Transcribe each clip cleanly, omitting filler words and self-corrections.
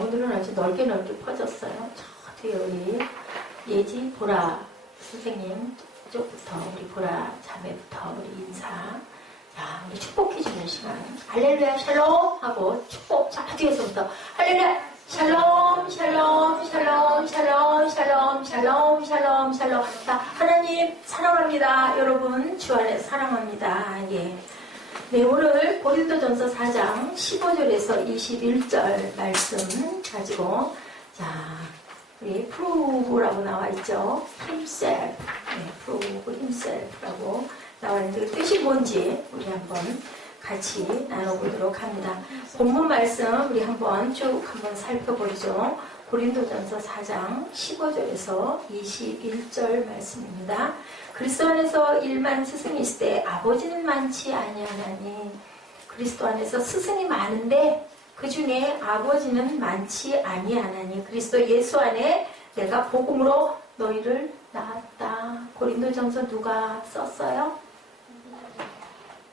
오늘은 아주 넓게 퍼졌어요. 저 뒤에 우리 예지 보라 선생님 쪽부터 우리 보라 자매부터 우리 인사. 자, 우리 축복해주는 시간. 할렐루야 샬롬 하고 축복. 자, 뒤에서부터 할렐루야 샬롬 샬롬 샬롬 샬롬 샬롬 샬롬 샬롬 샬롬. 자, 하나님 사랑합니다. 여러분 주 안에서 사랑합니다. 예. 네, 오늘 고린도전서 4장 15절에서 21절 말씀 가지고, 자, 우리 prove라고 나와 있죠. himself. 네, prove himself라고 나와 있는데 뜻이 뭔지 우리 한번 같이 나눠보도록 합니다. 본문 말씀 우리 한번 쭉 한번 살펴보죠. 고린도전서 4장 15절에서 21절 말씀입니다. 그리스도 안에서 일만 스승이 있을 때 아버지는 많지 아니하나니. 그리스도 안에서 스승이 많은데 그 중에 아버지는 많지 아니하나니. 그리스도 예수 안에 내가 복음으로 너희를 낳았다. 고린도전서 누가 썼어요?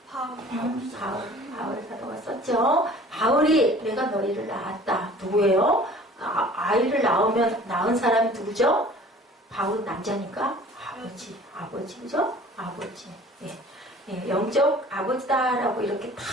바울 사도가 썼죠. 바울이 내가 너희를 낳았다. 누구예요? 아이를 낳은 사람이 누구죠? 바울은 남자니까 아버지, 그죠? 아버지. 예. 예, 영적 아버지다라고 이렇게 탁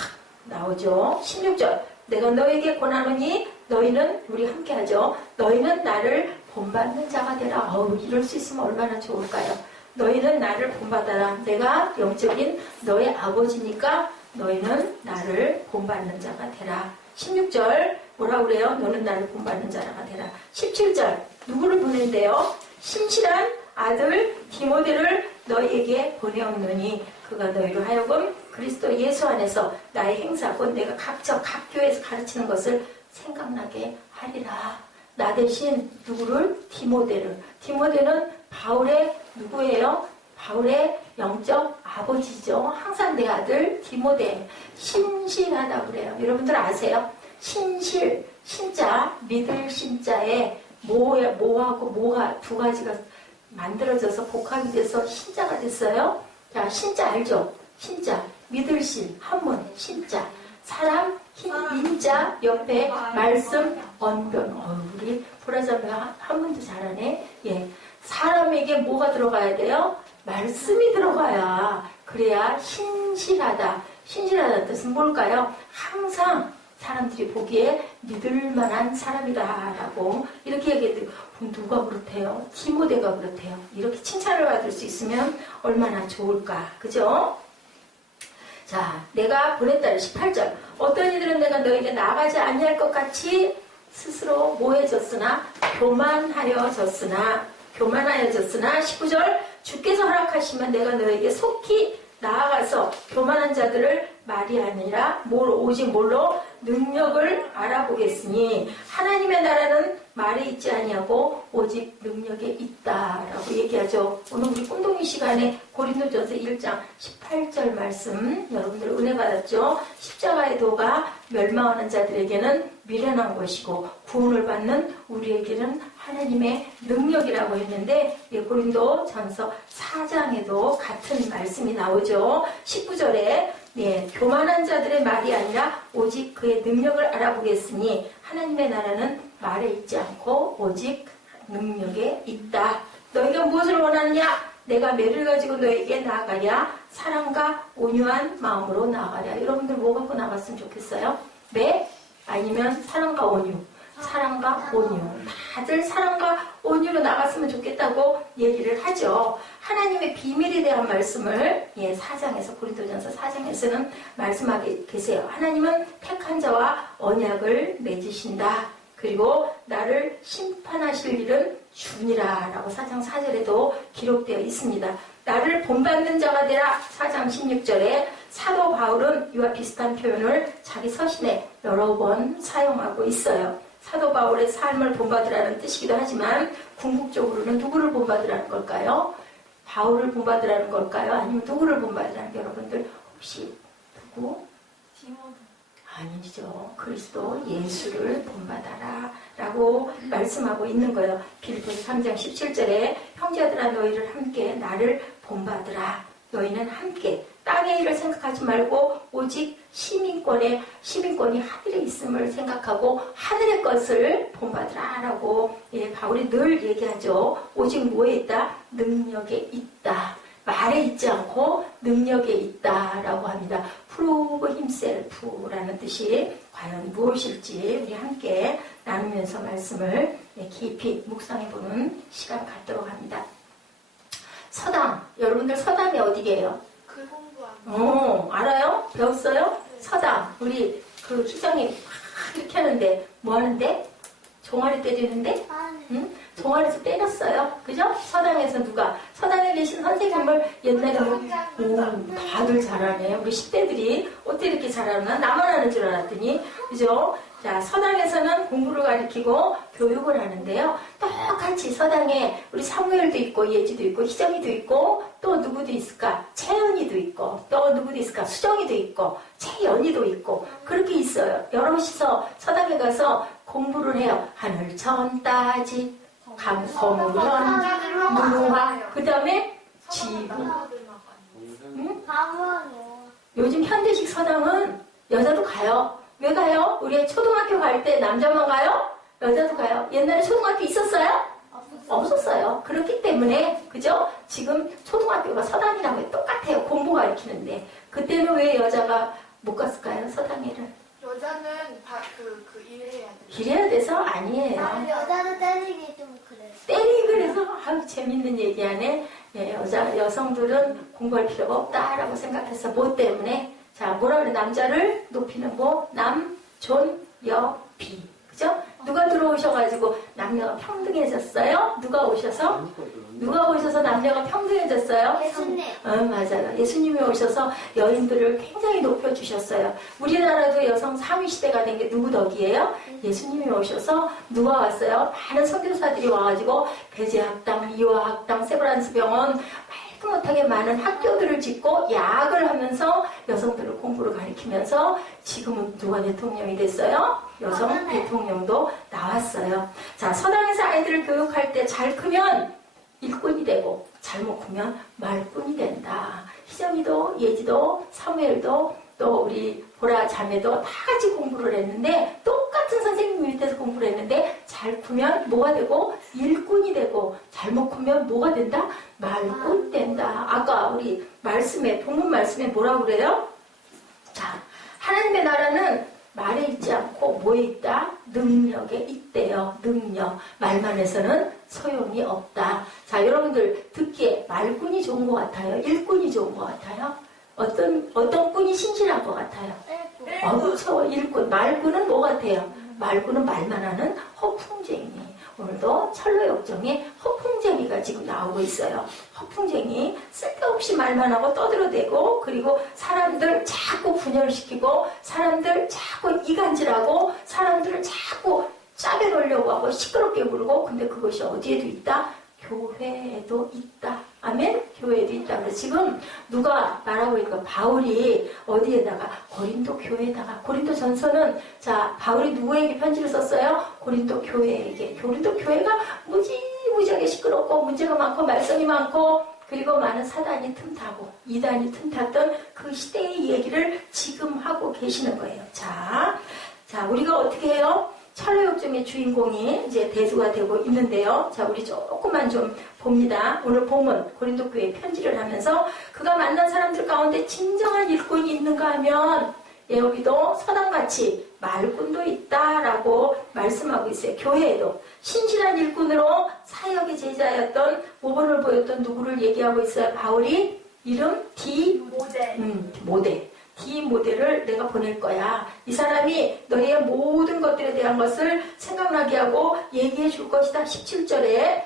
나오죠. 16절. 내가 너에게 권하노니 너희는, 우리 함께 하죠. 너희는 나를 본받는 자가 되라. 이럴 수 있으면 얼마나 좋을까요? 너희는 나를 본받아라. 내가 영적인 너의 아버지니까 너희는 나를 본받는 자가 되라. 16절. 뭐라 그래요? 너는 나를 본받는 자가 되라. 17절. 누구를 보낸대요? 신실한 아들 디모데를 너희에게 보내었노니 그가 너희로 하여금 그리스도 예수 안에서 나의 행사 곧 내가 각 교회에서 가르치는 것을 생각나게 하리라. 나 대신 누구를? 디모데를. 디모데는 바울의 누구예요? 바울의 영적 아버지죠. 항상 내 아들 디모데. 신실하다고 그래요. 여러분들 아세요? 신실, 신자, 믿을 신자에 모하고 모가 두 가지가 만들어져서 복합이 돼서 신자가 됐어요. 자, 신자 알죠? 신자, 믿을 신, 한문, 신자. 사람, 인자, 옆에 말씀, 언변. 우리 보라자매가 한문도 잘하네. 예. 사람에게 뭐가 들어가야 돼요? 말씀이 들어가야. 그래야 신실하다. 신실하다는 뜻은 뭘까요? 항상 사람들이 보기에 믿을 만한 사람이다라고 이렇게 얘기해도 누가 그렇대요? 디모데가 그렇대요. 이렇게 칭찬을 받을 수 있으면 얼마나 좋을까. 그죠? 자, 내가 보냈다. 18절. 어떤 이들은 내가 너에게 나가지 아니할 것 같이 스스로 모해졌으나 교만하여졌으나 19절. 주께서 허락하시면 내가 너에게 속히 나아가서 교만한 자들을 말이 아니라 오직 뭘로? 능력을 알아보겠으니 하나님의 나라는 말에 있지 아니하고 오직 능력에 있다라고 얘기하죠. 오늘 우리 꿈동이 시간에 고린도전서 1장 18절 말씀 여러분들 은혜 받았죠. 십자가의 도가 멸망하는 자들에게는 미련한 것이고 구원을 받는 우리에게는 하나님의 능력이라고 했는데 고린도전서 4장에도 같은 말씀이 나오죠. 19절에 교만한 자들의 말이 아니라 오직 그의 능력을 알아보겠으니 하나님의 나라는 말에 있지 않고 오직 능력에 있다. 너희가 무엇을 원하느냐? 내가 매를 가지고 너에게 나아가랴. 사랑과 온유한 마음으로 나아가랴. 여러분들 뭐 갖고 나갔으면 좋겠어요? 매? 아니면 사랑과 온유. 사랑과 온유. 다들 사랑과 온유로 나갔으면 좋겠다고 얘기를 하죠. 하나님의 비밀에 대한 말씀을 4장에서 고린도전서 4장에서는 말씀하게 계세요. 하나님은 택한 자와 언약을 맺으신다. 그리고 나를 심판하실 일은 주니라 라고 4장 4절에도 기록되어 있습니다. 나를 본받는 자가 되라. 4장 16절에 사도 바울은 이와 비슷한 표현을 자기 서신에 여러 번 사용하고 있어요. 사도 바울의 삶을 본받으라는 뜻이기도 하지만 궁극적으로는 누구를 본받으라는 걸까요? 바울을 본받으라는 걸까요? 아니면 누구를 본받으라는 게 여러분들 혹시 누구? 아니죠. 그리스도 예수를 본받아라 라고 말씀하고 있는 거예요. 빌립보서 3장 17절에 형제들아 너희를 함께 나를 본받으라. 너희는 함께 땅의 일을 생각하지 말고 오직 시민권이 하늘에 있음을 생각하고 하늘의 것을 본받으라라고 바울이 늘 얘기하죠. 오직 뭐에 있다? 능력에 있다. 말에 있지 않고 능력에 있다라고 합니다. Prove himself라는 뜻이 과연 무엇일지 우리 함께 나누면서 말씀을 깊이 묵상해보는 시간 갖도록 합니다. 서당, 여러분들 서당이 어디게요? 글 공부하는. 알아요? 배웠어요? 네. 서당, 우리 그 희정이 막 이렇게 하는데 뭐 하는데? 종아리 때리는데? 응? 종아리에서 때렸어요. 그죠? 서당에서 누가? 서당에 계신 선생님을 옛날에 다들 잘하네. 우리 10대들이 어떻게 이렇게 잘하나? 나만 하는 줄 알았더니, 그죠? 자, 서당에서는 공부를 가르치고 교육을 하는데요. 똑같이 서당에 우리 사무엘도 있고, 예지도 있고, 희정이도 있고, 또 누구도 있을까? 채연이도 있고, 또 누구도 있을까? 수정이도 있고, 채연이도 있고, 그렇게 있어요. 여럿이서 서당에 가서 공부를 해요. 하늘 천 따지, 거무런 무화, 그 다음에 지구. 응? 요즘 현대식 서당은 여자도 가요. 왜 가요? 우리 초등학교 갈 때 남자만 가요? 여자도 가요. 옛날에 초등학교 있었어요? 없었어요. 그렇기 때문에 그죠? 지금 초등학교가 서당이라고 똑같아요. 공부 가르치는데 그때는 왜 여자가 못 갔을까요? 서당에를. 여자는 그 일해야 돼. 일해야 돼서 아니에요. 여자도 때리기 좀 그래. 때리 그래서 아유 재밌는 얘기하네. 여성들은 공부할 필요가 없다라고 생각해서 뭐 때문에 자 뭐라 그래 남자를 높이는 뭐 남존 여비 그죠? 누가 들어오셔가지고 남녀가 평등해졌어요? 누가 오셔서 남녀가 평등해졌어요? 예수님. 맞아요. 예수님이 오셔서 여인들을 굉장히 높여주셨어요. 우리나라도 여성 3위 시대가 된 게 누구 덕이에요? 예수님이 오셔서 누가 왔어요? 많은 선교사들이 와가지고 배제학당, 미화학당, 세브란스 병원 말도 못하게 많은 학교들을 짓고 야학을 하면서 여성들을 공부를 가르치면서 지금은 누가 대통령이 됐어요? 여성 대통령도 나왔어요. 자, 서당에서 아이들을 교육할 때 잘 크면 일꾼이 되고 잘못 크면 말꾼이 된다. 희정이도 예지도 사무엘도 또 우리 보라 자매도 다 같이 공부를 했는데 똑같은 선생님 밑에서 공부를 했는데 잘 크면 뭐가 되고 일꾼이 되고 잘못 크면 뭐가 된다? 말꾼 된다. 아까 우리 말씀에 본문 말씀에 뭐라고 그래요? 자, 하나님의 나라는 말에 있지 않고 뭐에 있다? 능력에 있대요. 능력. 말만 해서는 소용이 없다. 자, 여러분들 듣기에 말꾼이 좋은 것 같아요? 일꾼이 좋은 것 같아요? 어떤 꾼이 신실한 것 같아요? 그렇죠. 일꾼. 말꾼은 뭐 같아요? 말꾼은 말만 하는 허풍쟁이. 오늘도 철로역정에 허풍쟁이가 지금 나오고 있어요. 허풍쟁이 쓸데없이 말만 하고 떠들어대고 그리고 사람들 자꾸 분열시키고 사람들 자꾸 이간질하고 사람들을 자꾸 짜게 놀려고 하고 시끄럽게 부르고 근데 그것이 어디에도 있다? 교회에도 있다. 아멘? 교회에도 있다. 그래서 지금 누가 말하고 있는 거 바울이 어디에다가 고린도 교회에다가 고린도 전서는 자 바울이 누구에게 편지를 썼어요? 고린도 교회에게. 고린도 교회가 무지무지하게 시끄럽고 문제가 많고 말썽이 많고 그리고 많은 사단이 틈타고 이단이 틈탔던 그 시대의 얘기를 지금 하고 계시는 거예요. 자 우리가 어떻게 해요? 철로역정의 주인공이 이제 대두가 되고 있는데요. 자, 우리 조금만 좀 봅니다. 오늘 본문 고린도 교회에 편지를 하면서 그가 만난 사람들 가운데 진정한 일꾼이 있는가 하면 여기도 서당같이 말꾼도 있다라고 말씀하고 있어요. 교회에도 신실한 일꾼으로 사역의 제자였던 모범을 보였던 누구를 얘기하고 있어요. 바울이 이름 디모데. 디모데를 내가 보낼 거야. 이 사람이 너희의 모든 것들에 대한 것을 생각나게 하고 얘기해 줄 것이다. 17절에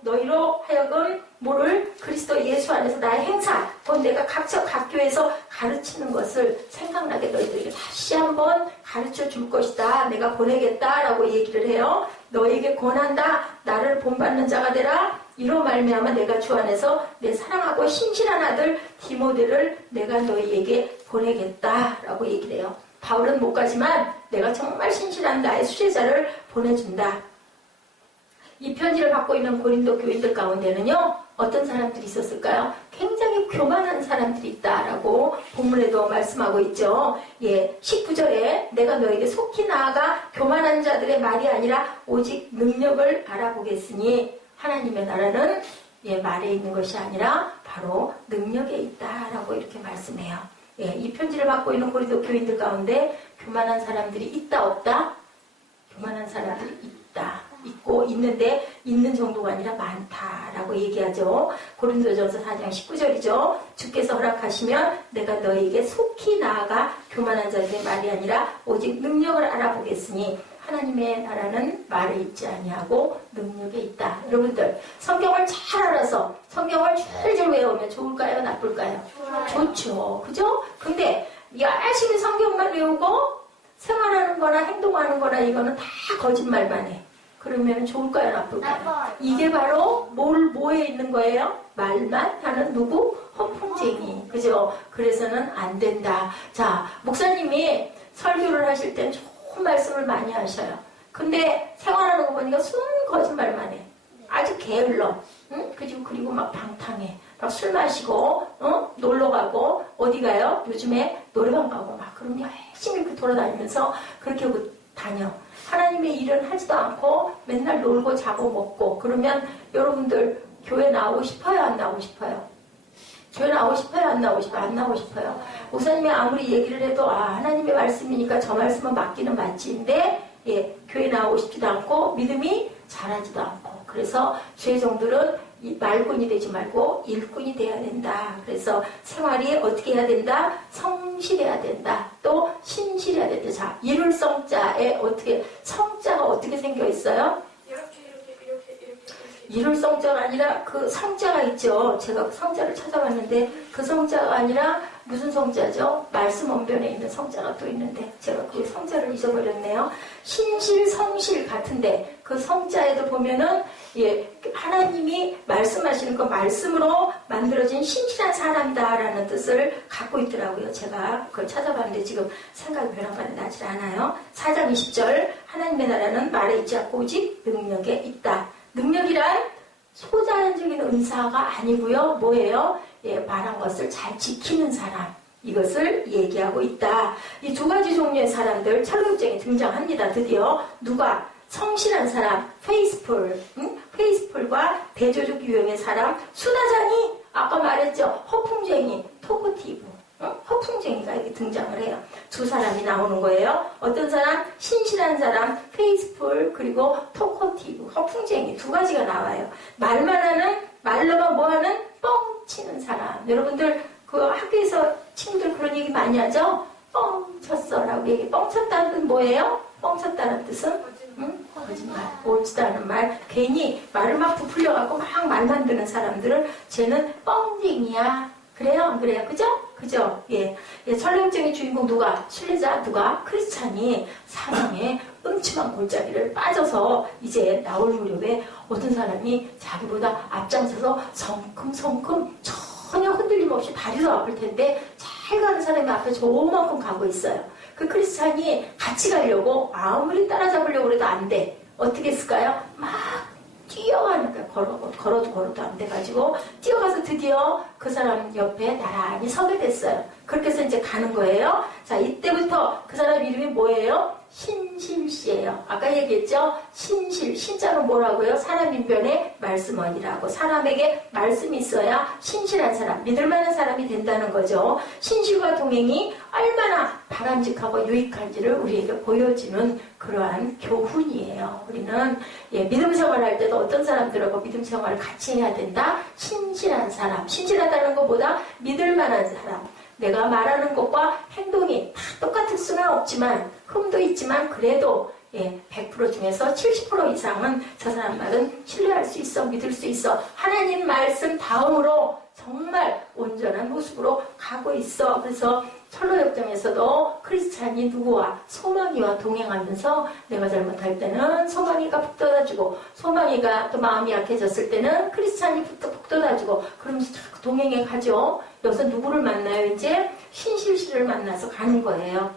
너희로 하여금 뭐를 그리스도 예수 안에서 나의 행사 곧 내가 각 교회에서 가르치는 것을 생각나게 너희들에게 다시 한번 가르쳐 줄 것이다. 내가 보내겠다라고 얘기를 해요. 너희에게 권한다. 나를 본받는 자가 되라. 이로 말미암아 내가 주 안에서 내 사랑하고 신실한 아들 디모데를 내가 너희에게 보내겠다라고 얘기를 해요. 바울은 못 가지만 내가 정말 신실한 나의 수제자를 보내준다. 이 편지를 받고 있는 고린도 교인들 가운데는요, 어떤 사람들이 있었을까요? 굉장히 교만한 사람들이 있다라고 본문에도 말씀하고 있죠. 예, 19절에 내가 너에게 속히 나아가 교만한 자들의 말이 아니라 오직 능력을 알아보겠으니 하나님의 나라는 말에 있는 것이 아니라 바로 능력에 있다라고 이렇게 말씀해요. 예, 이 편지를 받고 있는 고린도 교인들 가운데 교만한 사람들이 있다 없다? 교만한 사람들이 있다. 있고 있는데 있는 정도가 아니라 많다라고 얘기하죠. 고린도전서 4장 19절이죠. 주께서 허락하시면 내가 너에게 속히 나아가 교만한 자들의 말이 아니라 오직 능력을 알아보겠으니 하나님의 나라는 말에 있지 아니하고 능력에 있다. 여러분들 성경을 잘 알아서 성경을 줄줄 외우면 좋을까요? 나쁠까요? 좋죠. 그죠? 근데 열심히 성경만 외우고 생활하는 거나 행동하는 거나 이거는 다 거짓말만 해. 그러면 좋을까요? 나쁠까요? 이게 바로 뭐에 있는 거예요? 말만 하는 누구? 허풍쟁이. 그죠? 그래서는 안 된다. 자, 목사님이 설교를 하실 땐 좋은 말씀을 많이 하셔요. 근데 생활하는 거 보니까 순 거짓말만 해. 아주 게을러. 응? 그리고 막 방탕해. 막 술 마시고, 놀러 가고, 어디 가요? 요즘에 노래방 가고 막 그러면 열심히 돌아다니면서 그렇게 하고 다녀. 하나님의 일은 하지도 않고 맨날 놀고 자고 먹고. 그러면 여러분들 교회 나오고 싶어요? 안 나오고 싶어요? 교회 나오고 싶어요? 안 나오고 싶어요? 안 나오고 싶어요. 목사님이 아무리 얘기를 해도 하나님의 말씀이니까 저 말씀은 맞기는 맞지인데 교회 나오고 싶지도 않고 믿음이 자라지도 않고. 그래서 죄종들은 말꾼이 되지 말고 일꾼이 돼야 된다. 그래서 생활이 어떻게 해야 된다? 성실해야 된다. 또 신실해야 된다. 자, 이룰 성자에 어떻게 성자가 어떻게 생겨 있어요? 이렇게. 이룰 성자가 아니라 그 성자가 있죠. 제가 그 성자를 찾아봤는데 그 성자가 아니라 무슨 성자죠? 말씀 언변에 있는 성자가 또 있는데 제가 그 성자를 잊어버렸네요. 신실, 성실 같은데 그 성자에도 보면은 하나님이 말씀하시는 그 말씀으로 만들어진 신실한 사람이다라는 뜻을 갖고 있더라고요. 제가 그걸 찾아봤는데 지금 생각이 변화가 나질 않아요. 4장 20절 하나님의 나라는 말에 있지 않고 오직 능력에 있다. 능력이란 소자연적인 은사가 아니고요. 뭐예요? 말한 것을 잘 지키는 사람. 이것을 얘기하고 있다. 이 두 가지 종류의 사람들 철학적에 등장합니다. 드디어 누가? 성실한 사람, 페이스풀, 페이스풀과 대조적 유형의 사람, 수다쟁이, 아까 말했죠. 허풍쟁이, 토커티브, 허풍쟁이가 이렇게 등장을 해요. 두 사람이 나오는 거예요. 어떤 사람? 신실한 사람, 페이스풀, 그리고 토커티브, 허풍쟁이 두 가지가 나와요. 말만 하는, 말로만 뭐하는 뻥치는 사람. 여러분들 그 학교에서 친구들 그런 얘기 많이 하죠? 뻥쳤어라고 얘기. 뻥쳤다는 뜻은 뭐예요? 뻥쳤다는 뜻은? 거짓말. 옳지도 않은 말. 괜히 말을 막 부풀려갖고 막 말 만드는 사람들을 쟤는 뻥쟁이야. 그래요? 안 그래요? 그죠? 그죠? 설렁증의 주인공 누가? 순례자 누가? 크리스찬이 사망에 음침한 골짜기를 빠져서 이제 나올 무렵에 어떤 사람이 자기보다 앞장서서 성큼성큼 전혀 흔들림 없이 다리도 아플 텐데 잘 가는 사람이 앞에 조만큼 가고 있어요. 그 크리스찬이 같이 가려고 아무리 따라잡으려고 해도 안 돼. 어떻게 했을까요? 막 뛰어가니까 걸어도 안 돼가지고 뛰어가서 드디어 그 사람 옆에 나란히 서게 됐어요. 그렇게 해서 이제 가는 거예요. 자, 이때부터 그 사람 이름이 뭐예요? 신실씨예요. 아까 얘기했죠? 신실, 신자는 뭐라고요? 사람 인변의 말씀원이라고. 사람에게 말씀이 있어야 신실한 사람, 믿을만한 사람이 된다는 거죠. 신실과 동행이 얼마나 바람직하고 유익한지를 우리에게 보여주는 그러한 교훈이에요. 우리는 믿음 생활할 때도 어떤 사람들하고 믿음 생활을 같이 해야 된다? 신실한 사람. 신실하다는 것보다 믿을만한 사람. 내가 말하는 것과 행동이 다 똑같을 수는 없지만 흠도 있지만 그래도 100% 중에서 70% 이상은 저 사람 말은 신뢰할 수 있어, 믿을 수 있어. 하나님 말씀 다음으로 정말 온전한 모습으로 가고 있어. 그래서 철로역정에서도 크리스찬이 누구와? 소망이와 동행하면서 내가 잘못할 때는 소망이가 북돋아주고 소망이가 또 마음이 약해졌을 때는 크리스찬이 북돋아주고 그러면서 자꾸 동행해 가죠. 여기서 누구를 만나요? 이제 신실씨를 만나서 가는 거예요.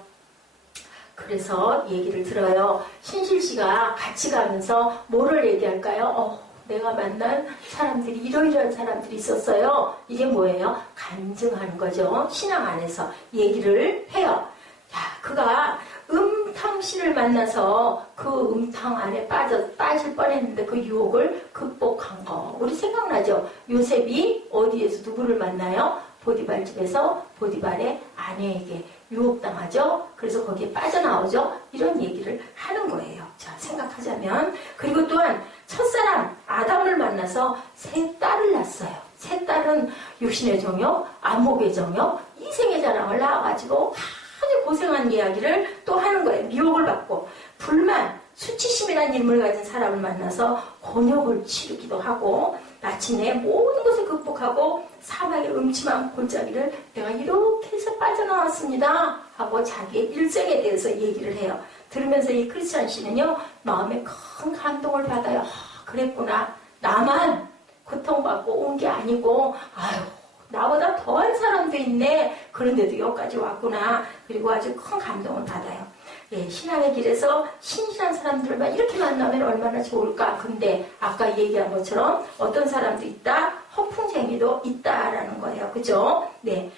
그래서 얘기를 들어요. 신실 씨가 같이 가면서 뭐를 얘기할까요? 내가 만난 사람들이 이러이러한 사람들이 있었어요. 이게 뭐예요? 간증하는 거죠. 신앙 안에서 얘기를 해요. 자, 그가 음탕신을 만나서 그 음탕 안에 빠질 뻔했는데 그 유혹을 극복한 거. 우리 생각나죠? 요셉이 어디에서 누구를 만나요? 보디발 집에서 보디발의 아내에게 유혹당하죠? 그래서 거기에 빠져나오죠? 이런 얘기를 하는 거예요. 자, 생각하자면. 그리고 또한 첫사람 아담을 만나서 세 딸을 낳았어요. 세 딸은 육신의 정욕, 안목의 정욕, 이생의 자랑을 낳아가지고 아주 고생한 이야기를 또 하는 거예요. 미혹을 받고 불만, 수치심이라는 이름을 가진 사람을 만나서 곤욕을 치르기도 하고 마침내 모든 것을 극복하고 사막의 음침한 골짜기를 내가 이렇게 해서 빠져나왔습니다 하고 자기의 일생에 대해서 얘기를 해요. 들으면서 이 크리스찬 씨는요, 마음에 큰 감동을 받아요. 그랬구나. 나만 고통받고 온 게 아니고 아유, 나보다 더한 사람도 있네. 그런데도 여기까지 왔구나. 그리고 아주 큰 감동을 받아요. 예, 신앙의 길에서 신실한 사람들만 이렇게 만나면 얼마나 좋을까. 근데 아까 얘기한 것처럼 어떤 사람도 있다. 허풍쟁이도 있다라는 거예요. 그죠? 네.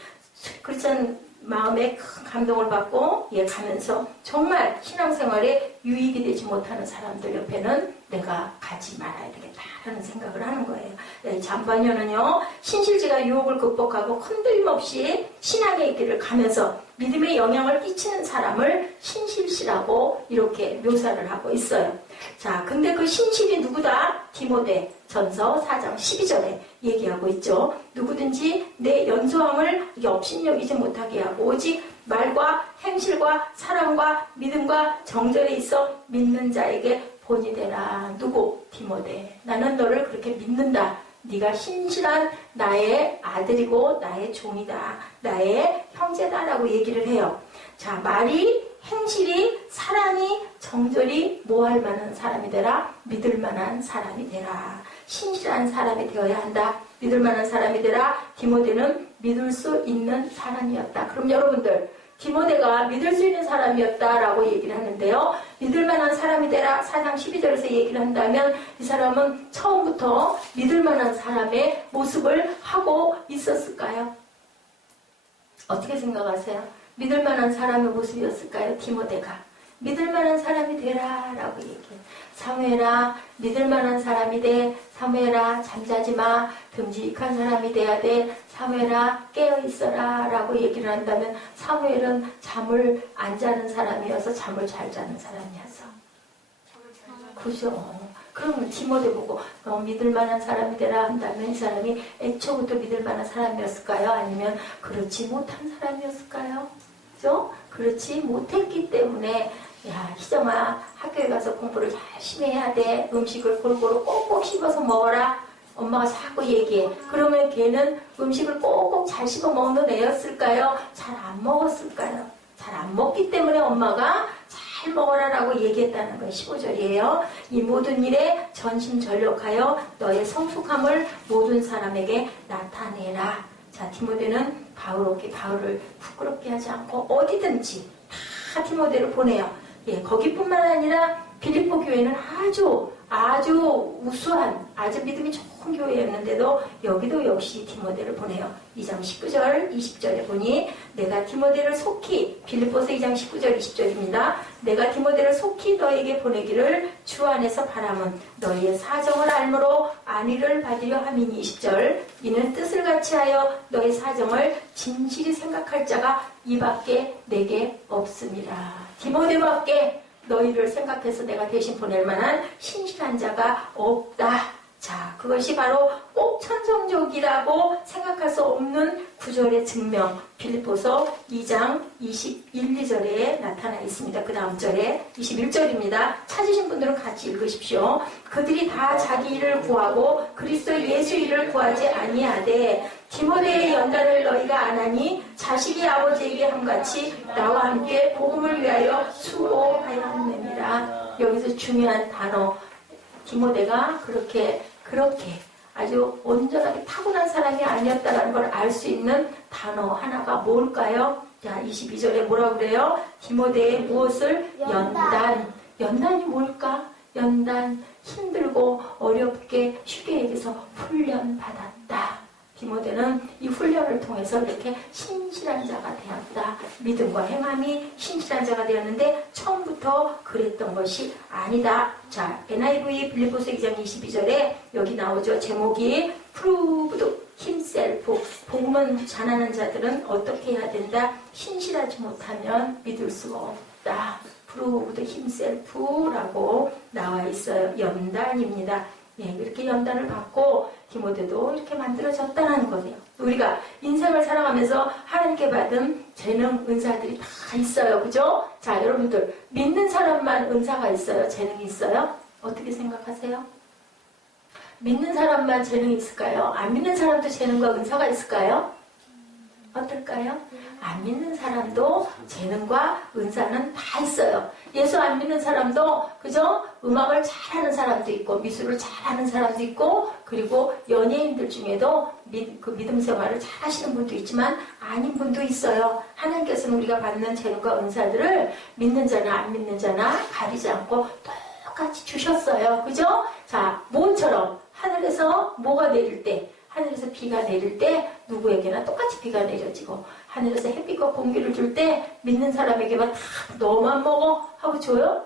크리스천 마음에 큰 감동을 받고 가면서 정말 신앙생활에 유익이 되지 못하는 사람들 옆에는 내가 가지 말아야 되겠다라는 생각을 하는 거예요. 네, 잠반년은요, 신실지가 유혹을 극복하고 흔들림 없이 신앙의 길을 가면서 믿음에 영향을 끼치는 사람을 신실씨라고 이렇게 묘사를 하고 있어요. 자, 근데 그 신실이 누구다? 디모데 전서 4장 12절에 얘기하고 있죠. 누구든지 내 연소함을 업신여기지 못하게 하고 오직 말과 행실과 사랑과 믿음과 정절에 있어 믿는 자에게 본이 되라. 누구? 디모데. 나는 너를 그렇게 믿는다. 네가 신실한 나의 아들이고 나의 종이다. 나의 형제다라고 얘기를 해요. 자, 말이, 행실이, 사랑이, 정절이 뭐할 만한 사람이 되라? 믿을 만한 사람이 되라. 신실한 사람이 되어야 한다. 믿을 만한 사람이 되라. 디모데는 믿을 수 있는 사람이었다. 그럼 여러분들, 디모데가 믿을 수 있는 사람이었다라고 얘기를 하는데요. 믿을 만한 사람이 되라 4장 12절에서 얘기를 한다면 이 사람은 처음부터 믿을 만한 사람의 모습을 하고 있었을까요? 어떻게 생각하세요? 믿을 만한 사람의 모습이었을까요? 디모데가. 믿을 만한 사람이 되라라고 얘기해요. 사무엘아, 믿을 만한 사람이 돼. 사무엘아, 잠자지 마. 듬직한 사람이 돼야 돼. 사무엘아, 깨어있어라 라고 얘기를 한다면 사무엘은 잠을 안 자는 사람이어서 잠을 잘 자는 사람이어서. 그죠? 그러면 디모데 보고 믿을 만한 사람이 되라 한다면 이 사람이 애초부터 믿을 만한 사람이었을까요? 아니면 그렇지 못한 사람이었을까요? 그죠? 그렇지 못했기 때문에 야, 희정아, 학교에 가서 공부를 열심히 해야 돼. 음식을 골고루 꼭꼭 씹어서 먹어라. 엄마가 자꾸 얘기해. 그러면 걔는 음식을 꼭꼭 잘 씹어 먹는 애였을까요? 잘 안 먹었을까요? 잘 안 먹기 때문에 엄마가 잘 먹어라라고 얘기했다는 건 15절이에요. 이 모든 일에 전심전력하여 너의 성숙함을 모든 사람에게 나타내라. 자, 디모데는 바울을 부끄럽게 하지 않고 어디든지 다 디모데를 보내요. 예, 거기뿐만 아니라 빌립보 교회는 아주 우수한, 아주 믿음이 좋은 교회였는데도 여기도 역시 디모데를 보내요. 2장 19절, 20절에 보니 내가 디모데를 속히, 빌립보서 2장 19절, 20절입니다. 내가 디모데를 속히 너에게 보내기를 주 안에서 바람은 너희의 사정을 알므로 안위를 받으려 함이니 20절. 이는 뜻을 같이 하여 너의 사정을 진실히 생각할 자가 이밖에 내게 없습니다. 디모데밖에 너희를 생각해서 내가 대신 보낼 만한 신실한 자가 없다. 자, 그것이 바로 꼭 천성적이라고 생각할 수 없는 구절의 증명. 빌립보서 2장 21, 2절에 나타나 있습니다. 그 다음 절에 21절입니다. 찾으신 분들은 같이 읽으십시오. 그들이 다 자기 일을 구하고 그리스도 예수 일을 구하지 아니하되 디모데의 연단을 너희가 안 하니 자식이 아버지에게 함같이 나와 함께 복음을 위하여 수고하였느니라. 여기서 중요한 단어, 디모데가 그렇게 아주 온전하게 타고난 사람이 아니었다는 걸 알 수 있는 단어 하나가 뭘까요? 자, 22절에 뭐라고 그래요? 디모데에 무엇을? 연단. 연단이 뭘까? 연단, 힘들고 어렵게 휴게에게서 훈련받았다. 디모데는 이 훈련을 통해서 이렇게 신실한 자가 되었다. 믿음과 행함이 신실한 자가 되었는데 처음부터 그랬던 것이 아니다. 자, NIV 빌립보서 2장 22절에 여기 나오죠. 제목이 Proved himself. 복음은 잘하는 자들은 어떻게 해야 된다? 신실하지 못하면 믿을 수가 없다. Proved himself라고 나와 있어요. 연단입니다. 예, 이렇게 연단을 받고 디모데도 이렇게 만들어졌다는 거예요. 우리가 인생을 살아가면서 하나님께 받은 재능, 은사들이 다 있어요. 그죠? 자, 여러분들 믿는 사람만 은사가 있어요? 재능이 있어요? 어떻게 생각하세요? 믿는 사람만 재능이 있을까요? 안 믿는 사람도 재능과 은사가 있을까요? 어떨까요? 안 믿는 사람도 재능과 은사는 다 있어요. 예수 안 믿는 사람도, 그죠? 음악을 잘하는 사람도 있고, 미술을 잘하는 사람도 있고, 그리고 연예인들 중에도 그 믿음 생활을 잘하시는 분도 있지만, 아닌 분도 있어요. 하나님께서는 우리가 받는 재능과 은사들을 믿는 자나 안 믿는 자나 가리지 않고 똑같이 주셨어요. 그죠? 자, 모처럼 하늘에서 뭐가 내릴 때, 하늘에서 비가 내릴 때 누구에게나 똑같이 비가 내려지고 하늘에서 햇빛과 공기를 줄 때 믿는 사람에게만 다 너만 먹어 하고 줘요?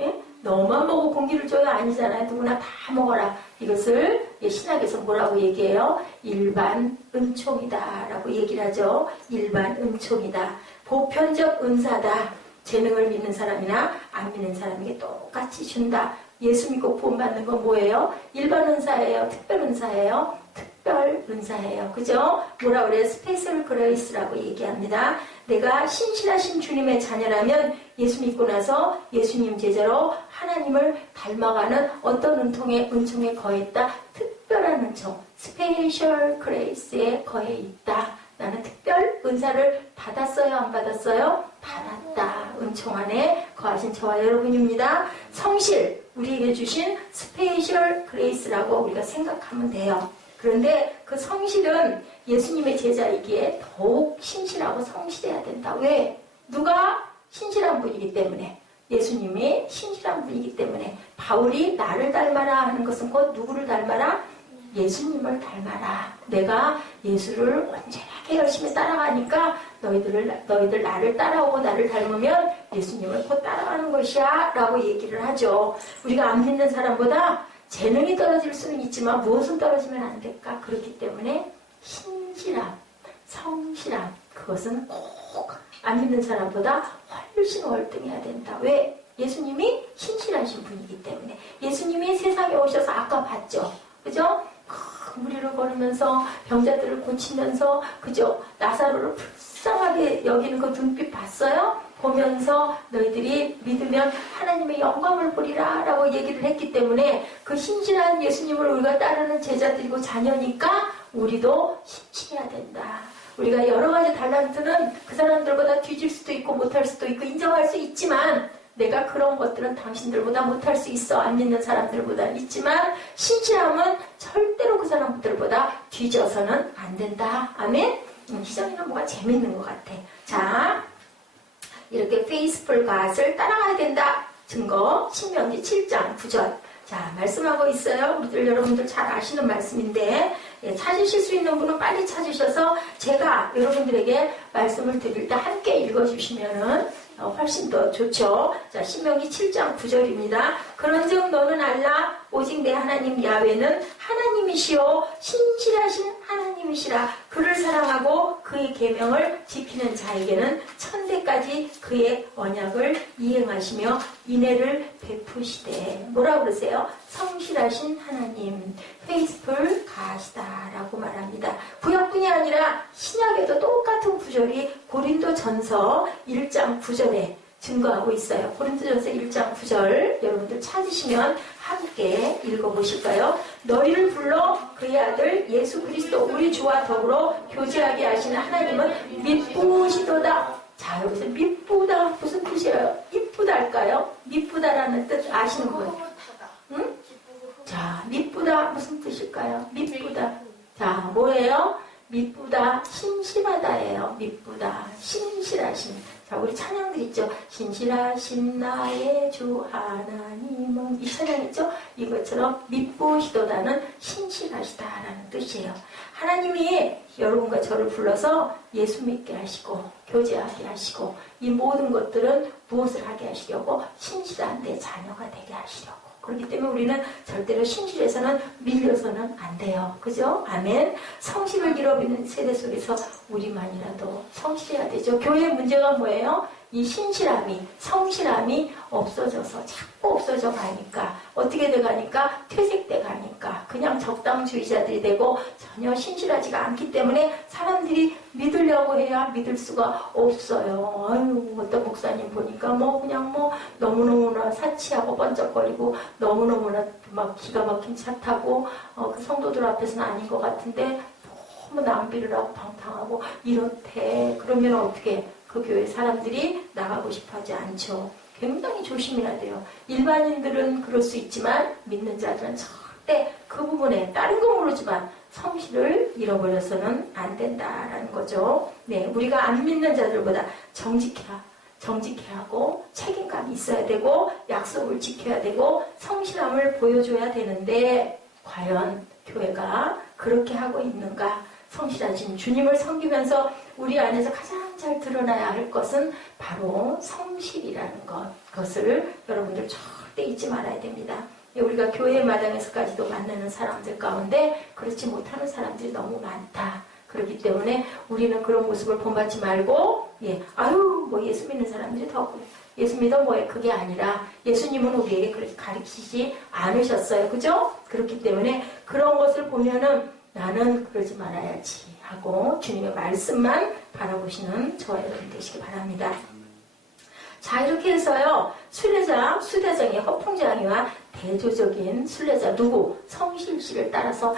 예? 너만 먹어 공기를 줘요? 아니잖아요. 누구나 다 먹어라. 이것을 신학에서 뭐라고 얘기해요? 일반 은총이다 라고 얘기를 하죠. 일반 은총이다. 보편적 은사다. 재능을 믿는 사람이나 안 믿는 사람에게 똑같이 준다. 예수 믿고 구원받는 건 뭐예요? 일반 은사예요? 특별 은사예요? 특별 은사예요. 그죠? 뭐라 그래요? 스페셜 그레이스라고 얘기합니다. 내가 신실하신 주님의 자녀라면 예수 믿고 나서 예수님 제자로 하나님을 닮아가는 어떤 은총에 거했다? 특별한 은총, 스페셜 그레이스에 거해 있다. 나는 특별 은사를 받았어요? 안 받았어요? 받았다. 은총 안에 거하신 저와 여러분입니다. 성실, 우리에게 주신 스페셜 그레이스라고 우리가 생각하면 돼요. 그런데 그 성실은 예수님의 제자이기에 더욱 신실하고 성실해야 된다. 왜? 누가 신실한 분이기 때문에. 예수님이 신실한 분이기 때문에. 바울이 나를 닮아라 하는 것은 곧 누구를 닮아라? 예수님을 닮아라. 내가 예수를 언제나 열심히 따라가니까 너희들 나를 따라오고 나를 닮으면 예수님을 곧 따라가는 것이야 라고 얘기를 하죠. 우리가 안 믿는 사람보다 재능이 떨어질 수는 있지만 무엇은 떨어지면 안 될까? 그렇기 때문에 신실함, 성실함, 그것은 꼭 안 믿는 사람보다 훨씬 월등해야 된다. 왜? 예수님이 신실하신 분이기 때문에. 예수님이 세상에 오셔서 아까 봤죠. 그죠? 큰 무리를 걸으면서 병자들을 고치면서, 그죠? 나사로를 불쌍하게 여기는 그 눈빛 봤어요? 보면서 너희들이 믿으면 하나님의 영광을 보리라 라고 얘기를 했기 때문에 그 신실한 예수님을 우리가 따르는 제자들이고 자녀니까 우리도 신실해야 된다. 우리가 여러 가지 달란트는 그 사람들보다 뒤질 수도 있고 못할 수도 있고 인정할 수 있지만 내가 그런 것들은 당신들보다 못할 수 있어. 안 믿는 사람들보다 있지만 신실함은 절대로 그 사람들보다 뒤져서는 안 된다. 아멘? 희정이는 뭐가 재밌는 것 같아. 자, 이렇게 페이스풀 갓을 따라가야 된다. 증거 신명기 7장 9절. 자, 말씀하고 있어요. 우리들 여러분들 잘 아시는 말씀인데 찾으실 수 있는 분은 빨리 찾으셔서 제가 여러분들에게 말씀을 드릴 때 함께 읽어주시면은 훨씬 더 좋죠. 자, 신명기 7장 9절입니다. 그런즉 너는 알라 오직 내 하나님 야훼는 하나님이시오 신실하신 하나님이시라. 그를 사랑하고 그의 계명을 지키는 자에게는 천대까지 그의 언약을 이행하시며 인애를 베푸시되. 뭐라고 그러세요? 성실하신 하나님, 페이스풀 가시다라고 말합니다. 구약뿐이 아니라 신약에도 똑같은 구절이 고린도전서 1장 9절에 증거하고 있어요. 고린도전서 1장 9절 여러분들 찾으시면 함께 읽어보실까요? 너희를 불러 그의 아들 예수 그리스도 우리 주와 더불어 교제하게 하시는 하나님은 미쁘시도다. 자, 여기서 미쁘다 무슨 뜻이에요? 이쁘달까요? 미쁘다라는 뜻 아시는 분? 응? 자, 미쁘다 무슨 뜻일까요? 미쁘다. 자, 뭐예요? 미쁘다, 신실하다예요. 미쁘다, 신실하심. 자, 우리 찬양들 있죠. 신실하신 나의 주 하나님은, 이 찬양 있죠. 이것처럼 미쁘시도다는 신실하시다라는 뜻이에요. 하나님이 여러분과 저를 불러서 예수 믿게 하시고 교제하게 하시고 이 모든 것들은 무엇을 하게 하시려고? 신실한 내 자녀가 되게 하시려고. 그렇기 때문에 우리는 절대로 신실해서는 밀려서는 안 돼요. 그죠? 아멘. 성실을 잃어버리는 세대 속에서 우리만이라도 성실해야 되죠. 교회의 문제가 뭐예요? 이 신실함이, 성실함이 없어져서 자꾸 없어져 가니까 어떻게 돼 가니까 퇴색돼 가니까 그냥 적당주의자들이 되고 전혀 신실하지가 않기 때문에 사람들이 믿으려고 해야 믿을 수가 없어요. 아유, 어떤 목사님 보니까 그냥 너무너무나 사치하고 번쩍거리고 너무너무나 막 기가 막힌 차 타고 그 성도들 앞에서는 아닌 것 같은데 너무 낭비를 하고 방탕하고 이렇대. 그러면 어떻게 그 교회 사람들이 나가고 싶어 하지 않죠. 굉장히 조심해야 돼요. 일반인들은 그럴 수 있지만 믿는 자들은 절대 그 부분에 다른 건 모르지만 성실을 잃어버려서는 안 된다라는 거죠. 네, 우리가 안 믿는 자들보다 정직해야 하고 책임감이 있어야 되고 약속을 지켜야 되고 성실함을 보여줘야 되는데 과연 교회가 그렇게 하고 있는가? 성실하신 주님을 섬기면서 우리 안에서 가장 잘 드러나야 할 것은 바로 성실이라는 것을 여러분들 절대 잊지 말아야 됩니다. 우리가 교회 마당에서까지도 만나는 사람들 가운데 그렇지 못하는 사람들이 너무 많다. 그렇기 때문에 우리는 그런 모습을 본받지 말고 예수 믿는 사람들이 더 그래. 예수 믿어 뭐해? 그게 아니라 예수님은 우리에게 그렇게 가르치지 않으셨어요. 그죠? 그렇기 때문에 그런 것을 보면은 나는 그러지 말아야지 하고 주님의 말씀만 바라보시는 저와 여러분 되시기 바랍니다. 자, 이렇게 해서요. 순례자, 수대장의 허풍장이와 대조적인 순례자 누구? 성실씨를 따라서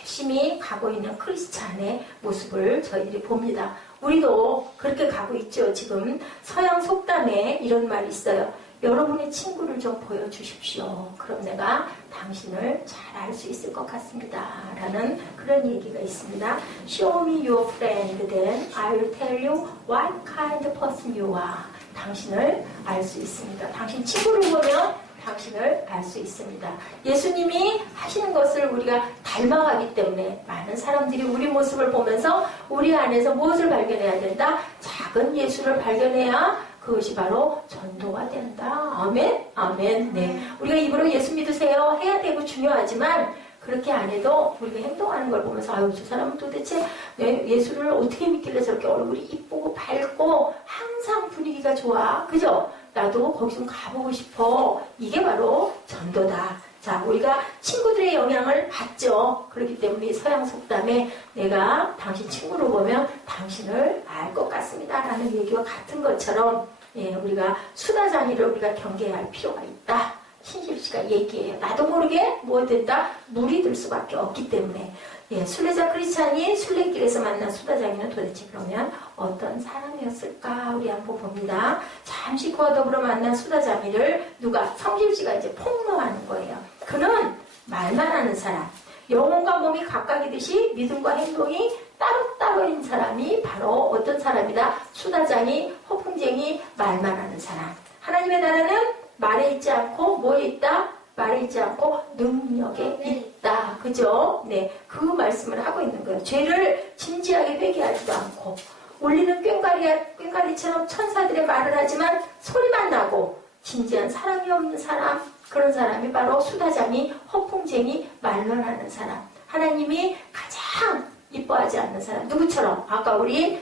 열심히 가고 있는 크리스찬의 모습을 저희들이 봅니다. 우리도 그렇게 가고 있죠. 지금 서양 속담에 이런 말이 있어요. 여러분의 친구를 좀 보여주십시오. 그럼 내가 당신을 잘 알 수 있을 것 같습니다. 라는 그런 얘기가 있습니다. Show me your friend, then I will tell you what kind of person you are. 당신을 알 수 있습니다. 당신 친구를 보면 당신을 알 수 있습니다. 예수님이 하시는 것을 우리가 닮아가기 때문에 많은 사람들이 우리 모습을 보면서 우리 안에서 무엇을 발견해야 된다? 작은 예수를 발견해야 그것이 바로 전도가 된다. 아멘? 아멘. 네. 우리가 입으로 예수 믿으세요 해야 되고 중요하지만 그렇게 안 해도 우리가 행동하는 걸 보면서 아유, 저 사람은 도대체 예수를 어떻게 믿길래 저렇게 얼굴이 이쁘고 밝고 항상 분위기가 좋아. 그죠? 나도 거기 좀 가보고 싶어. 이게 바로 전도다. 자, 우리가 친구들의 영향을 받죠. 그렇기 때문에 서양 속담에 내가 당신 친구로 보면 당신을 알 것 같습니다. 라는 얘기와 같은 것처럼 우리가 수다장이를 우리가 경계해야 할 필요가 있다. 신실씨가 얘기해요. 나도 모르게 뭐 된다? 물이 들 수밖에 없기 때문에 순례자 크리스찬이 순례길에서 만난 수다장이는 도대체 그러면 어떤 사람이었을까? 우리 한번 봅니다. 잠시 그와 더불어 만난 수다장이를 누가? 성실씨가 이제 폭로하는 거예요. 그는 말만 하는 사람, 영혼과 몸이 각각이듯이 믿음과 행동이 따로따로인 사람이 바로 어떤 사람이다? 수다장이, 허풍쟁이, 말만 하는 사람. 하나님의 나라는 말에 있지 않고 뭐에 있다? 말에 있지 않고 능력에 있다. 그죠? 네, 그 말씀을 하고 있는 거예요. 죄를 진지하게 회개하지도 않고 울리는 꽹과리처럼 천사들의 말을 하지만 소리만 나고 진지한 사랑이 없는 사람, 그런 사람이 바로 수다장이, 허풍쟁이, 말만 하는 사람. 하나님이 가장 이뻐하지 않는 사람. 누구처럼? 아까 우리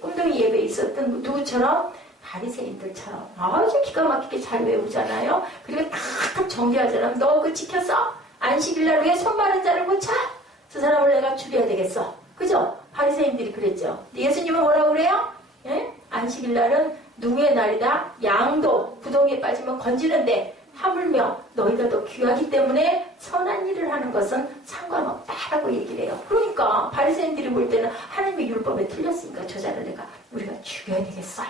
꿈덩이 예배에 있었던 누구처럼? 바리새인들처럼 아주 기가 막히게 잘 외우잖아요. 그리고 탁탁 정죄하잖아. 너 그거 지켰어? 안식일날 왜 손 마른 자를 못 차? 저 사람을 내가 죽여야 되겠어. 그죠? 바리새인들이 그랬죠. 예수님은 뭐라고 그래요? 안식일날은 누구의 날이다? 양도 구덩이에 빠지면 건지는데 하물며 너희가 더 귀하기 때문에 선한 일을 하는 것은 상관없다라고 얘기를 해요. 그러니까 바리새인들이 볼 때는 하나님의 율법에 틀렸으니까 저 자를 우리가 죽여야 되겠어요.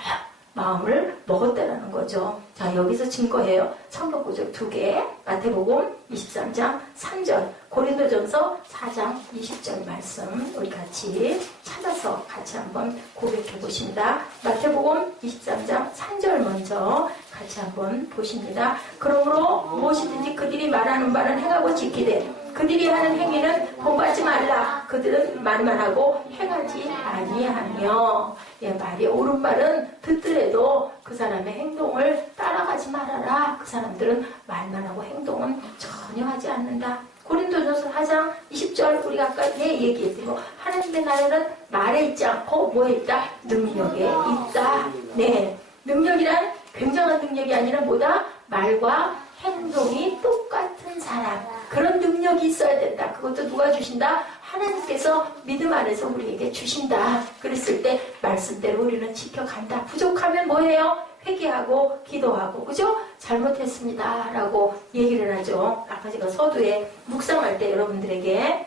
마음을 먹었다라는 거죠. 자, 여기서 증거해요. 천국구절 2개, 마태복음 23장 3절, 고린도전서 4장 20절 말씀 우리 같이 찾아서 같이 한번 고백해 보십니다. 마태복음 23장 3절 먼저 같이 한번 보십니다. 그러므로 무엇이든지 그들이 말하는 바는 행하고 지키되 그들이 하는 행위는 본받지 말라. 그들은 말만 하고 행하지 아니하며. 예, 말이 옳은 말은 듣더라도 그 사람의 행동을 따라가지 말아라. 그 사람들은 말만 하고 행동은 전혀 하지 않는다. 고린도전서 4장 20절 우리가 아까 얘기했던 하나님의 나라는 말에 있지 않고 뭐에 있다? 능력에 있다. 네, 능력이란 굉장한 능력이 아니라 뭐다? 말과 행동이 똑같은 사람. 그런 능력이 있어야 된다. 그것도 누가 주신다? 하나님께서 믿음 안에서 우리에게 주신다. 그랬을 때 말씀대로 우리는 지켜간다. 부족하면 뭐예요? 회개하고 기도하고, 그죠? 잘못했습니다 라고 얘기를 하죠. 아까 제가 서두에 묵상할 때 여러분들에게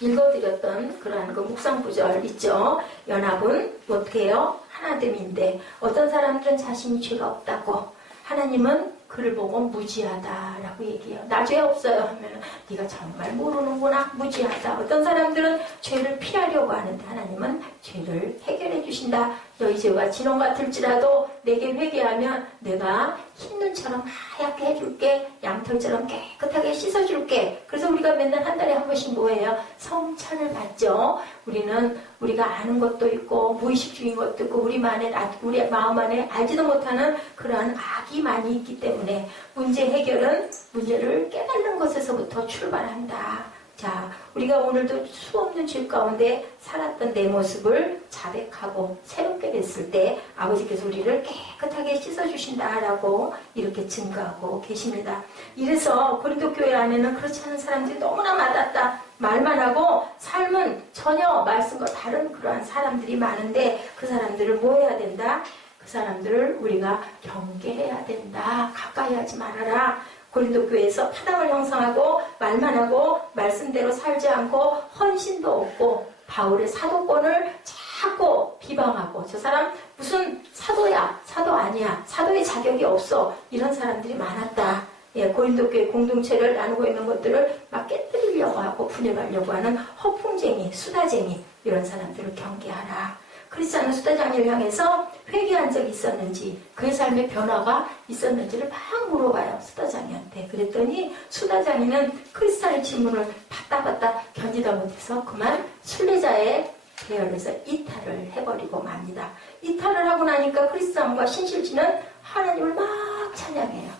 읽어드렸던 그러한 그 묵상 구절 있죠. 연합은 어떻게 해요? 하나됨인데 어떤 사람들은 자신이 죄가 없다고, 하나님은 그를 보고 무지하다라고 얘기해요. 나 죄 없어요 하면 네가 정말 모르는구나, 무지하다. 어떤 사람들은 죄를 피하려고 하는데 하나님은 죄를 해결해 주신다. 너희 죄가 진홍 같을지라도 내게 회개하면 내가 흰 눈처럼 하얗게 해줄게, 양털처럼 깨끗하게 씻어줄게. 그래서 우리가 맨날 한 달에 한 번씩 뭐예요? 성찬을 받죠. 우리가 아는 것도 있고 무의식 중인 것도 있고 우리 마음 안에 알지도 못하는 그러한 악이 많이 있기 때문에 문제 해결은 문제를 깨닫는 것에서부터 출발한다. 자, 우리가 오늘도 수없는 죄 가운데 살았던 내 모습을 자백하고 새롭게 됐을 때 아버지께서 우리를 깨끗하게 씻어주신다라고 이렇게 증거하고 계십니다. 이래서 고린도 교회 안에는 그렇지 않은 사람들이 너무나 많았다. 말만 하고 삶은 전혀 말씀과 다른 그러한 사람들이 많은데 그 사람들을 뭐 해야 된다? 그 사람들을 우리가 경계해야 된다. 가까이 하지 말아라. 고린도 교회에서 파당을 형성하고 말만 하고 말씀대로 살지 않고 헌신도 없고 바울의 사도권을 자꾸 비방하고 저 사람 무슨 사도야, 사도 아니야, 사도의 자격이 없어, 이런 사람들이 많았다. 예, 고린도 교회 공동체를 나누고 있는 것들을 막 깨뜨리려고 하고 분열하려고 하는 허풍쟁이, 수다쟁이, 이런 사람들을 경계하라. 크리스찬은 수다장이를 향해서 회개한 적이 있었는지, 그의 삶의 변화가 있었는지를 막 물어봐요, 수다장이한테. 그랬더니 수다장이는 크리스찬의 질문을 받다 견디다 못해서 그만 순례자의 계열에서 이탈을 해버리고 맙니다. 이탈을 하고 나니까 크리스찬과 신실지는 하나님을 막 찬양해요.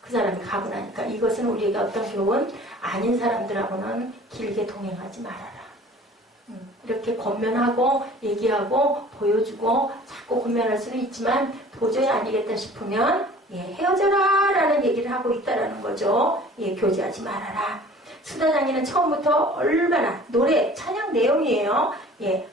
그 사람이 가고 나니까 이것은 우리에게 어떤 교훈? 아닌 사람들하고는 길게 동행하지 말아라. 이렇게 권면하고 얘기하고 보여주고 자꾸 권면할 수는 있지만 도저히 아니겠다 싶으면 헤어져라 라는 얘기를 하고 있다라는 거죠. 교제하지 말아라. 수다장이는 처음부터 얼마나, 노래 찬양 내용이에요.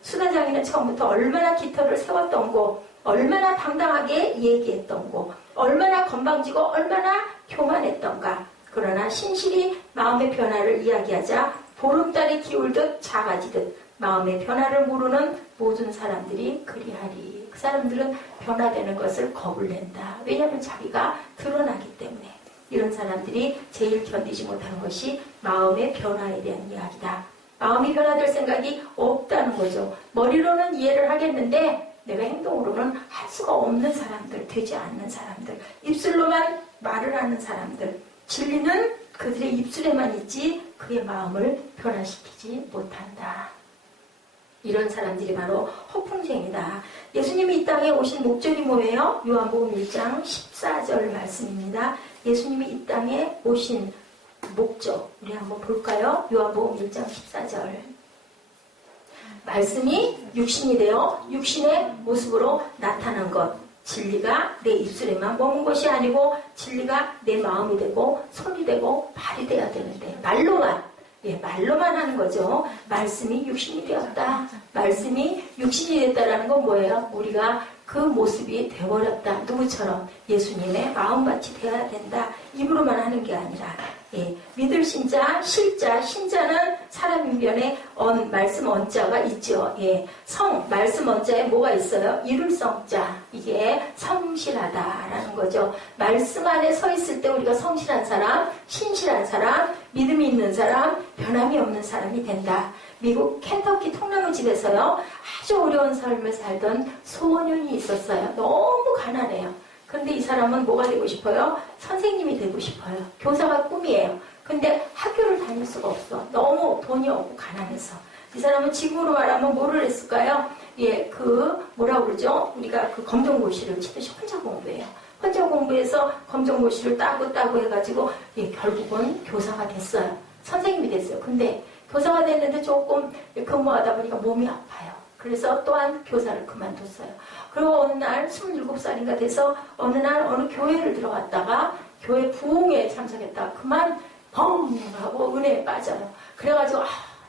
수다장이는 처음부터 얼마나 깃털을 세웠던 거, 얼마나 당당하게 얘기했던 거, 얼마나 건방지고 얼마나 교만했던가. 그러나 신실히 마음의 변화를 이야기하자 보름달이 기울듯 작아지듯 마음의 변화를 모르는 모든 사람들이 그리하리. 그 사람들은 변화되는 것을 겁을 낸다. 왜냐하면 자기가 드러나기 때문에. 이런 사람들이 제일 견디지 못하는 것이 마음의 변화에 대한 이야기다. 마음이 변화될 생각이 없다는 거죠. 머리로는 이해를 하겠는데 내가 행동으로는 할 수가 없는 사람들, 되지 않는 사람들, 입술로만 말을 하는 사람들, 진리는 그들의 입술에만 있지 그의 마음을 변화시키지 못한다. 이런 사람들이 바로 허풍쟁이다. 예수님이 이 땅에 오신 목적이 뭐예요? 요한복음 1장 14절 말씀입니다. 예수님이 이 땅에 오신 목적 우리 한번 볼까요? 요한복음 1장 14절. 말씀이 육신이 되어 육신의 모습으로 나타난 것. 진리가 내 입술에만 머문 것이 아니고 진리가 내 마음이 되고 손이 되고 발이 돼야 되는데 말로만 하는 거죠. 말씀이 육신이 되었다. 말씀이 육신이 됐다라는 건 뭐예요? 우리가 그 모습이 되어버렸다. 누구처럼? 예수님의 마음밭이 되어야 된다. 입으로만 하는 게 아니라 믿을 신자, 실자, 신자는 사람 인변에 말씀 언자가 있죠. 말씀 언자에 뭐가 있어요? 이룰 성자. 이게 성실하다라는 거죠. 말씀 안에 서 있을 때 우리가 성실한 사람, 신실한 사람, 믿음이 있는 사람, 변함이 없는 사람이 된다. 미국 켄터키 통나무 집에서요, 아주 어려운 삶을 살던 소년이 있었어요. 너무 가난해요. 근데 이 사람은 뭐가 되고 싶어요? 선생님이 되고 싶어요. 교사가 꿈이에요. 근데 학교를 다닐 수가 없어. 너무 돈이 없고 가난해서. 이 사람은 지금으로 말하면 뭐를 했을까요? 뭐라 그러죠? 우리가 그 검정고시를 치듯이 혼자 공부해요. 혼자 공부해서 검정고시를 따고 해가지고 결국은 교사가 됐어요. 선생님이 됐어요. 근데 교사가 됐는데 조금 근무하다 보니까 몸이 아파요. 그래서 또한 교사를 그만뒀어요. 그리고 어느 날 27살인가 돼서 어느 날 어느 교회를 들어갔다가 교회 부흥회에 참석했다가 그만 펑 하고 은혜에 빠져요. 그래가지고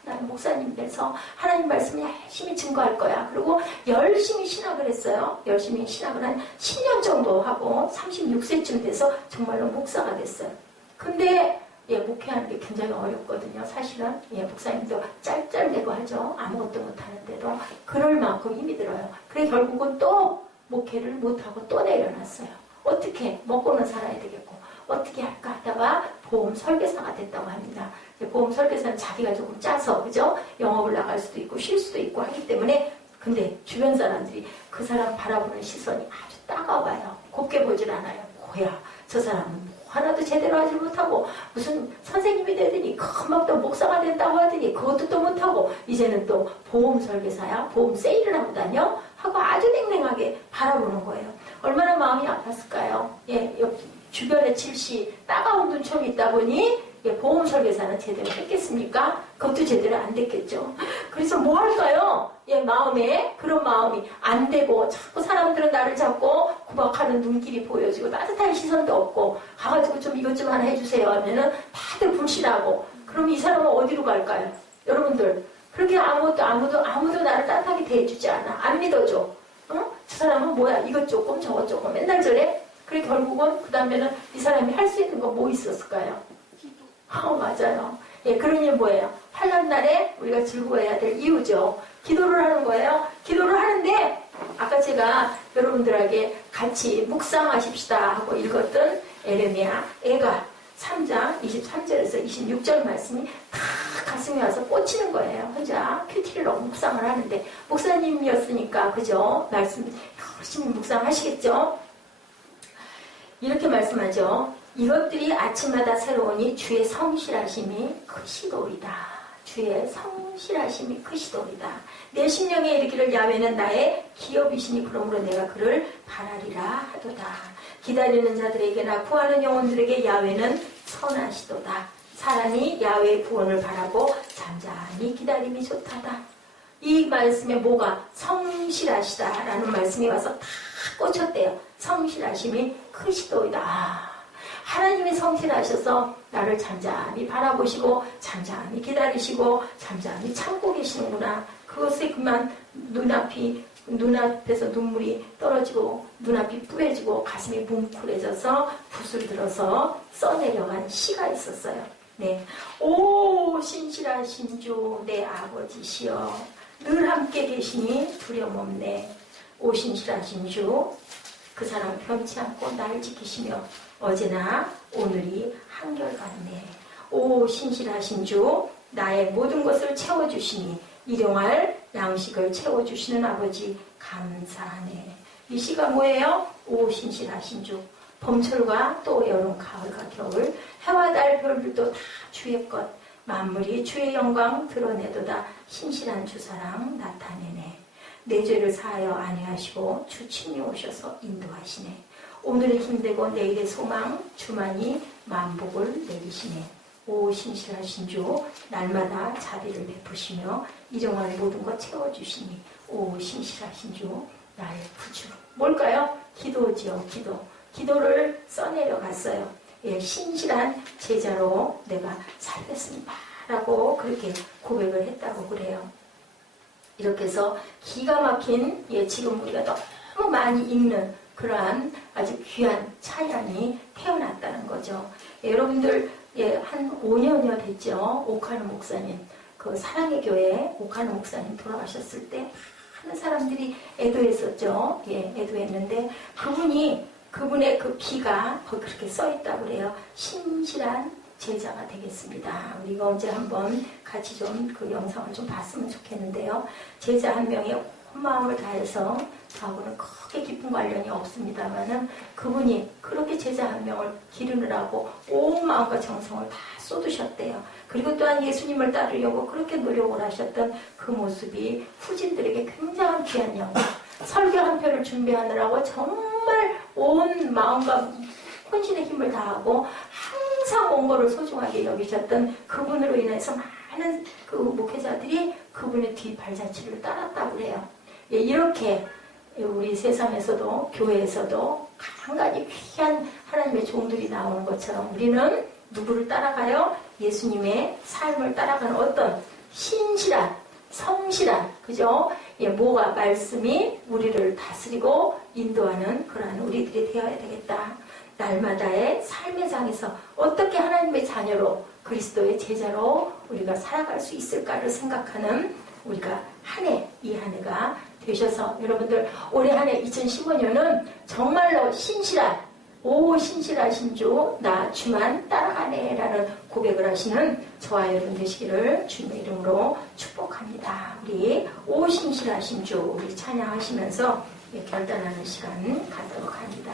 나는 목사님 돼서 하나님 말씀을 열심히 증거할 거야. 그리고 열심히 신학을 했어요. 열심히 신학을 한 10년 정도 하고 36세쯤 돼서 정말로 목사가 됐어요. 근데 목회하는 게 굉장히 어렵거든요. 사실은 목사님도 짤짤대고 하죠. 아무것도 못하는데도 그럴 만큼 힘이 들어요. 그래 결국은 또 목회를 못하고 또 내려놨어요. 어떻게 먹고는 살아야 되겠고 어떻게 할까 하다가 보험 설계사가 됐다고 합니다. 보험 설계사는 자기가 조금 짜서 그죠? 영업을 나갈 수도 있고 쉴 수도 있고 하기 때문에 근데 주변 사람들이 그 사람 바라보는 시선이 아주 따가워요. 곱게 보질 않아요. 뭐야 저 사람은 하나도 제대로 하지 못하고 무슨 선생님이 되더니 금방 또 목사가 된다고 하더니 그것도 또 못하고 이제는 또 보험 설계사야 보험 세일을 하고 다녀 하고 아주 냉랭하게 바라보는 거예요. 얼마나 마음이 아팠을까요? 주변에 질시 따가운 눈총이 있다 보니 보험 설계사는 제대로 했겠습니까? 그것도 제대로 안 됐겠죠. 그래서 뭐 할까요? 마음에 그런 마음이 안 되고 자꾸 사람들은 나를 잡고 구박하는 눈길이 보여지고 따뜻한 시선도 없고 가가지고 좀 이것 좀 하나 해주세요 하면은 다들 불신하고 그럼 이 사람은 어디로 갈까요? 여러분들 그렇게 아무도 나를 따뜻하게 대해주지 않아. 안 믿어줘. 저 사람은 뭐야 이것 조금 저것 조금 맨날 저래? 그래 결국은 그 다음에는 이 사람이 할 수 있는 거 뭐 있었을까요? 맞아요. 그러니 뭐예요? 환난 날에 우리가 즐거워해야 될 이유죠. 기도를 하는 거예요. 기도를 하는데 아까 제가 여러분들에게 같이 묵상하십시다 하고 읽었던 에레미야 애가 3장 23절에서 26절 말씀이 다 가슴에 와서 꽂히는 거예요. 혼자 큐티를 넣고 묵상을 하는데 목사님이었으니까 그죠? 말씀 열심히 묵상하시겠죠? 이렇게 말씀하죠. 이것들이 아침마다 새로우니 주의 성실하심이 크시도이다. 주의 성실하심이 크시도이다. 내 심령에 이르기를 야훼는 나의 기업이시니 그러므로 내가 그를 바라리라 하도다. 기다리는 자들에게나 구하는 영혼들에게 야훼는 선하시도다. 사람이 야훼의 구원을 바라고 잠잠히 기다림이 좋다다. 이 말씀에 뭐가 성실하시다라는 말씀이 와서 다 꽂혔대요. 성실하심이 크시도이다. 하나님이 성실하셔서 나를 잠잠히 바라보시고 잠잠히 기다리시고 잠잠히 참고 계시는구나. 그것에 그만 눈앞에서 눈물이 떨어지고 눈앞이 뿌얘지고 가슴이 뭉클해져서 붓을 들어서 써내려간 시가 있었어요. 오 신실하신 주 내 아버지시여 늘 함께 계시니 두려움 없네. 오 신실하신 주 그 사람 변치 않고 나를 지키시며 어제나 오늘이 한결같네. 오 신실하신 주 나의 모든 것을 채워주시니 일용할 양식을 채워주시는 아버지 감사하네. 이 시가 뭐예요? 오 신실하신 주 봄철과 또 여름 가을과 겨울 해와 달 별들도 다 주의 것 만물이 주의 영광 드러내도다. 신실한 주사랑 나타내네. 내 죄를 사하여 안위하시고 주 친히 오셔서 인도하시네. 오늘의 힘되고 내일의 소망 주만이 만복을 내리시네. 오 신실하신 주 날마다 자비를 베푸시며 일용할 모든 것 채워주시니 오 신실하신 주 나의 구주. 뭘까요? 기도지요. 기도를 써내려 갔어요. 신실한 제자로 내가 살겠습니다 라고 그렇게 고백을 했다고 그래요. 이렇게 해서 기가 막힌 지금 우리가 너무 많이 읽는 그러한 아주 귀한 찬양이 태어났다는 거죠. 여러분들 한 5년여 됐죠. 오카노 목사님, 그 사랑의 교회 오카노 목사님 돌아가셨을 때 많은 사람들이 애도했었죠. 애도했는데 그분의 그 비가 거기 그렇게 써있다고 그래요. 신실한 제자가 되겠습니다. 우리가 언제 한번 같이 좀 그 영상을 좀 봤으면 좋겠는데요. 제자 한 명이 온 마음을 다해서 저하고는 크게 깊은 관련이 없습니다만은 그분이 그렇게 제자 한 명을 기르느라고 온 마음과 정성을 다 쏟으셨대요. 그리고 또한 예수님을 따르려고 그렇게 노력을 하셨던 그 모습이 후진들에게 굉장한 귀한 영광. 설교 한 편을 준비하느라고 정말 온 마음과 혼신의 힘을 다하고 항상 온 거를 소중하게 여기셨던 그분으로 인해서 많은 그 목회자들이 그분의 뒷발자취를 따랐다고 그래요. 이렇게 우리 세상에서도 교회에서도 한 가지 귀한 하나님의 종들이 나오는 것처럼 우리는 누구를 따라가요? 예수님의 삶을 따라가는 어떤 신실한 성실한 그죠? 뭐가 말씀이 우리를 다스리고 인도하는 그러한 우리들이 되어야 되겠다. 날마다의 삶의 장에서 어떻게 하나님의 자녀로 그리스도의 제자로 우리가 살아갈 수 있을까를 생각하는 우리가 이 한 해가 되셔서 여러분들 올해 한 해 2015년은 정말로 신실하신 주 나 주만 따라가네 라는 고백을 하시는 저와 여러분 되시기를 주님의 이름으로 축복합니다. 우리 신실하신 주 우리 찬양하시면서 결단하는 시간 갖도록 합니다.